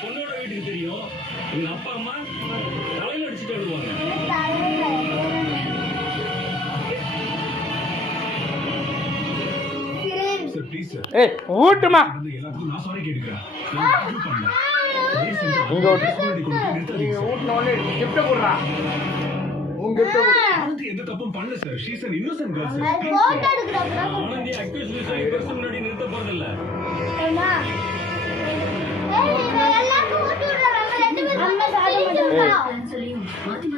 பொண்ணோட வீட்டுக்கு தெரியும் எங்க அப்பா அம்மா தலையில அடிச்சுட்டு வருவாங்க. ஏய் ஊட்டுமா எல்லாத்துக்கும் நான் சாரி கேட்கிறேன். இங்க ஊட்டுனோடனே கிஃப்ட் கொடுறா. உங்க கிஃப்ட் எந்த தப்பும் பண்ணல sir. She is an innocent girl sir. Photo எடுக்கறப்ப ஆனந்தி அக்யூஸ்ட் ஆகி பர்சன் முன்னாடி நிறுத்த போறதில்ல. அம்மா ஏய் எல்லாரும் ஊட்டி விடுறாங்க. ரெண்டு பேரும் அம்மா சாப்பிட மாட்டாங்க.